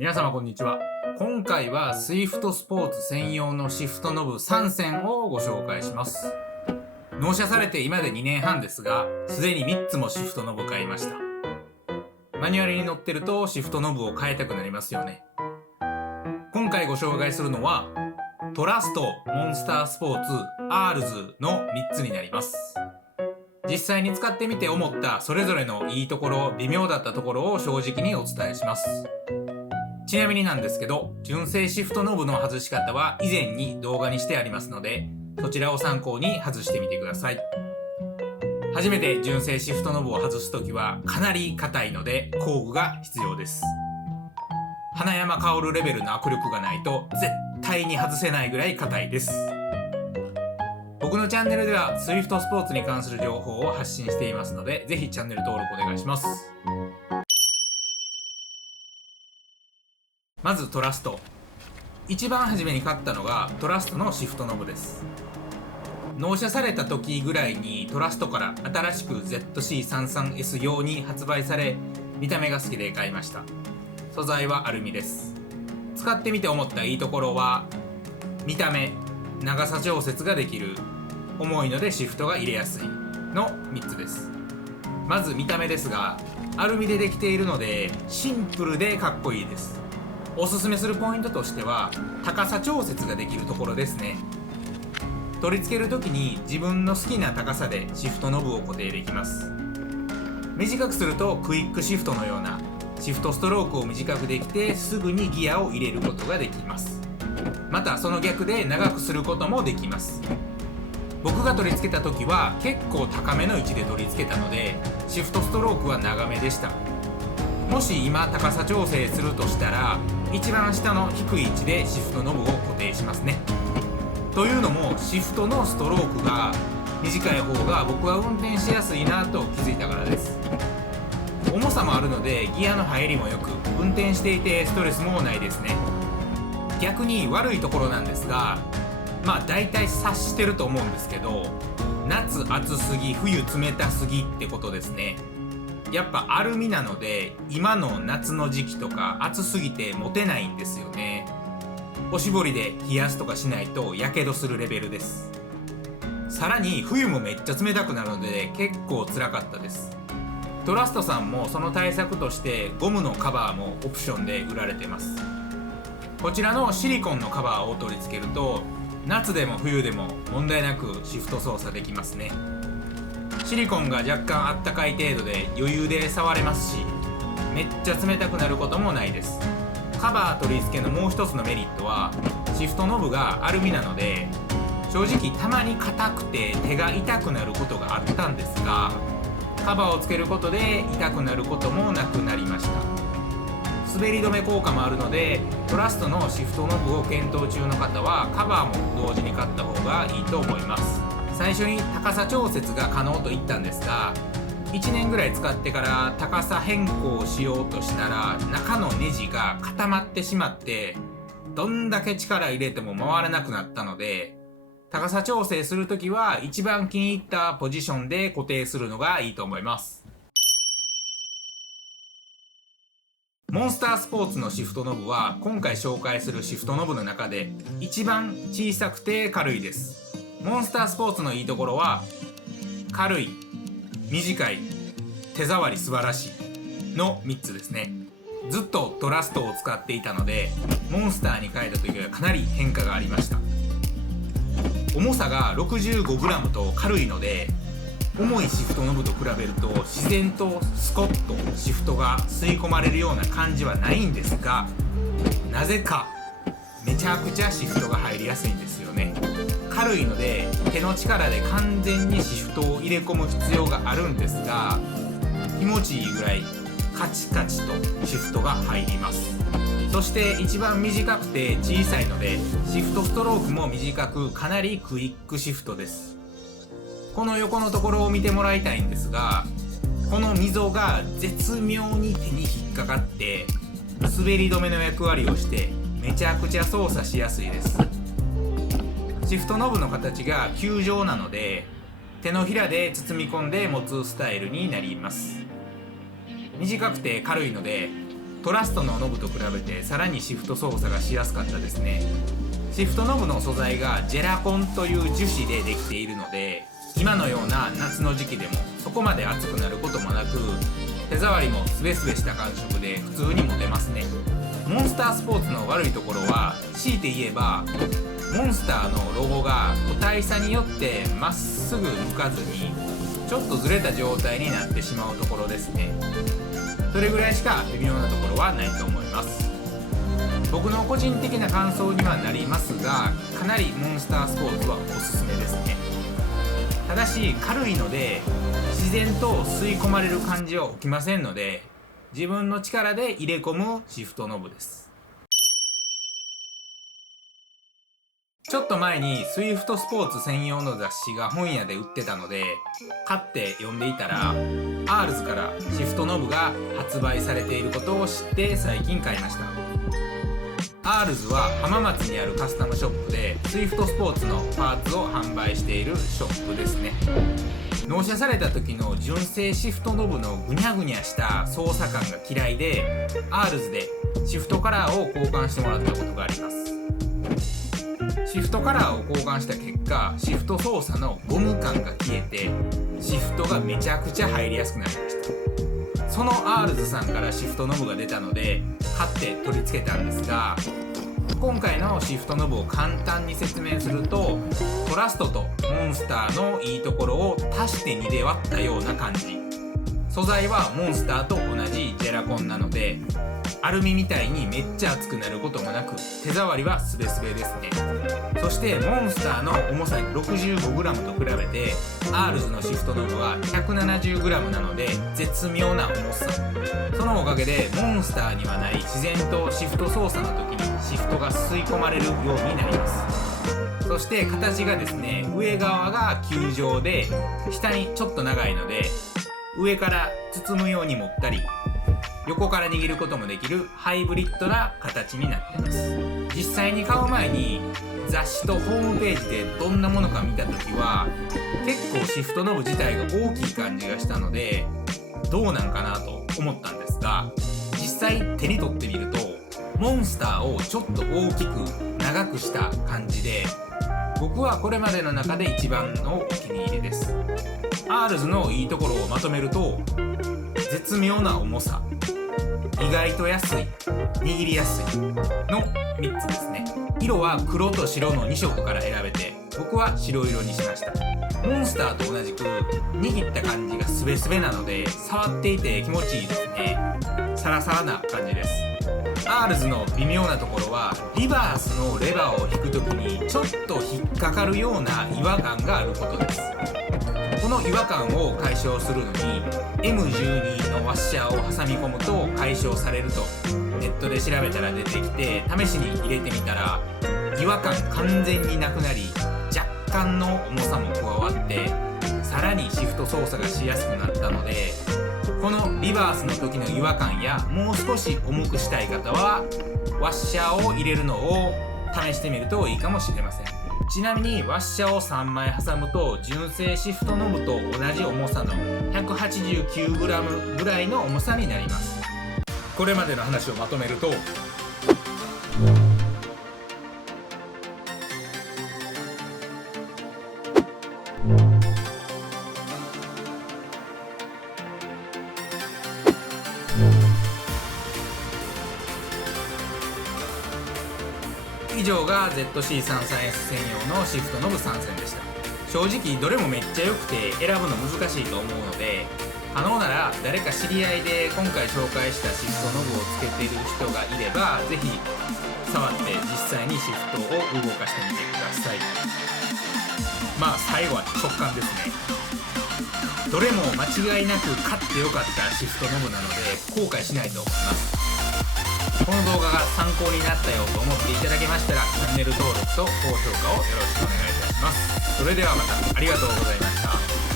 皆様こんにちは。今回は SWIFT スポーツ専用のシフトノブ3選をご紹介します。納車されて今で2年半ですが、すでに3つもシフトノブ買いました。マニュアルに載ってるとシフトノブを変えたくなりますよね。今回ご紹介するのはトラスト、モンスタースポーツ、アールズの3つになります。実際に使ってみて思ったそれぞれのいいところ、微妙だったところを正直にお伝えします。ちなみになんですけど、純正シフトノブの外し方は以前に動画にしてありますので、そちらを参考に外してみてください。初めて純正シフトノブを外すときはかなり硬いので工具が必要です。花山薫レベルの握力がないと絶対に外せないぐらい硬いです。僕のチャンネルでは SWIFT スポーツに関する情報を発信していますので、ぜひチャンネル登録お願いします。まずトラスト。一番初めに買ったのがトラストのシフトノブです。納車された時ぐらいにトラストから新しく ZC33S 用に発売され、見た目が好きで買いました。素材はアルミです。使ってみて思ったいいところは、見た目、長さ調節ができる、重いのでシフトが入れやすいの3つです。まず見た目ですが、アルミでできているのでシンプルでかっこいいです。おすすめするポイントとしては高さ調節ができるところですね。取り付ける時に自分の好きな高さでシフトノブを固定できます。短くするとクイックシフトのようなシフトストロークを短くできて、すぐにギアを入れることができます。またその逆で長くすることもできます。僕が取り付けた時は結構高めの位置で取り付けたので、シフトストロークは長めでした。もし今高さ調整するとしたら、一番下の低い位置でシフトノブを固定しますね。というのもシフトのストロークが短い方が僕は運転しやすいなと気づいたからです。重さもあるのでギアの入りもよく、運転していてストレスもないですね。逆に悪いところなんですが、大体察してると思うんですけど、夏暑すぎ、冬冷たすぎってことですね。やっぱアルミなので今の夏の時期とか暑すぎて持てないんですよね。おしぼりで冷やすとかしないとやけどするレベルです。さらに冬もめっちゃ冷たくなるので結構辛かったです。トラストさんもその対策としてゴムのカバーもオプションで売られてます。こちらのシリコンのカバーを取り付けると夏でも冬でも問題なくシフト操作できますね。シリコンが若干あったかい程度で余裕で触れますし、めっちゃ冷たくなることもないです。カバー取り付けのもう一つのメリットは、シフトノブがアルミなので正直たまに硬くて手が痛くなることがあったんですが、カバーをつけることで痛くなることもなくなりました。滑り止め効果もあるので、トラストのシフトノブを検討中の方はカバーも同時に買った方がいいと思います。最初に高さ調節が可能と言ったんですが、1年ぐらい使ってから高さ変更をしようとしたら中のネジが固まってしまって、どんだけ力入れても回らなくなったので、高さ調整するときは一番気に入ったポジションで固定するのがいいと思います。モンスタースポーツのシフトノブは今回紹介するシフトノブの中で一番小さくて軽いです。モンスタースポーツのいいところは、軽い、短い、手触り素晴らしいの3つですね。ずっとトラストを使っていたので、モンスターに変えた時はかなり変化がありました。重さが 65g と軽いので、重いシフトノブと比べると自然とスコッとシフトが吸い込まれるような感じはないんですが、なぜかめちゃくちゃシフトが入りやすいんですよね。軽いので手の力で完全にシフトを入れ込む必要があるんですが、気持ちいいぐらいカチカチとシフトが入ります。そして一番短くて小さいのでシフトストロークも短く、かなりクイックシフトです。この横のところを見てもらいたいんですが、この溝が絶妙に手に引っかかって滑り止めの役割をしてめちゃくちゃ操作しやすいです。シフトノブの形が球状なので手のひらで包み込んで持つスタイルになります。短くて軽いのでトラストのノブと比べてさらにシフト操作がしやすかったですね。シフトノブの素材がジェラコンという樹脂でできているので、今のような夏の時期でもそこまで熱くなることもなく、手触りもスベスベした感触で普通に持てますね。モンスタースポーツの悪いところは、強いて言えばモンスターのロゴが個体差によってまっすぐ向かずにちょっとずれた状態になってしまうところですね。それぐらいしか微妙なところはないと思います。僕の個人的な感想にはなりますが、かなりモンスタースポーツはおすすめですね。ただし軽いので自然と吸い込まれる感じは起きませんので、自分の力で入れ込むシフトノブです。ちょっと前にスイフトスポーツ専用の雑誌が本屋で売ってたので買って読んでいたら、アールズからシフトノブが発売されていることを知って最近買いました。アールズは浜松にあるカスタムショップでスイフトスポーツのパーツを販売しているショップですね。納車された時の純正シフトノブのグニャグニャした操作感が嫌いで、アールズでシフトカラーを交換してもらったことがあります。シフトカラーを交換した結果、シフト操作のゴム感が消えてシフトがめちゃくちゃ入りやすくなりました。そのアールズさんからシフトノブが出たので買って取り付けたんですが、今回のシフトノブを簡単に説明すると、トラストとモンスターのいいところを足して2で割ったような感じ。素材はモンスターと同じジェラコンなので、アルミみたいにめっちゃ熱くなることもなく、手触りはスベスベですね。そしてモンスターの重さ 65g と比べてアールズのシフトノブは 170g なので絶妙な重さ。そのおかげでモンスターにはない自然とシフト操作の時にシフトが吸い込まれるようになります。そして形がですね、上側が球状で下にちょっと長いので、上から包むように持ったり横から握ることもできるハイブリッドな形になってます。実際に買う前に雑誌とホームページでどんなものか見た時は結構シフトノブ自体が大きい感じがしたので、どうなんかなと思ったんですが、実際手に取ってみるとモンスターをちょっと大きく長くした感じで、僕はこれまでの中で一番のお気に入りです。アールズのいいところをまとめると、絶妙な重さ、意外と安い、握りやすいの3つですね。色は黒と白の2色から選べて、僕は白色にしました。モンスターと同じく握った感じがスベスベなので触っていて気持ちいいですね。サラサラな感じです。アールズの微妙なところはリバースのレバーを引くときにちょっと引っかかるような違和感があることです。この違和感を解消するのに M12 のワッシャーを挟み込むと解消されるとネットで調べたら出てきて、試しに入れてみたら違和感完全になくなり、若干の重さも加わってさらにシフト操作がしやすくなったので、このリバースの時の違和感やもう少し重くしたい方はワッシャーを入れるのを試してみるといいかもしれません。ちなみにワッシャーを3枚挟むと純正シフトノブと同じ重さの 189g ぐらいの重さになります。これまでの話をまとめると、以上が ZC33S 専用のシフトノブ3選でした。正直どれもめっちゃ良くて選ぶの難しいと思うので、可能なら誰か知り合いで今回紹介したシフトノブをつけている人がいればぜひ触って実際にシフトを動かしてみてください。まあ最後は直感ですね。どれも間違いなく買ってよかったシフトノブなので後悔しないと思います。この動画が参考になったよと思っていただけましたら、チャンネル登録と高評価をよろしくお願いいたします。それではまた、ありがとうございました。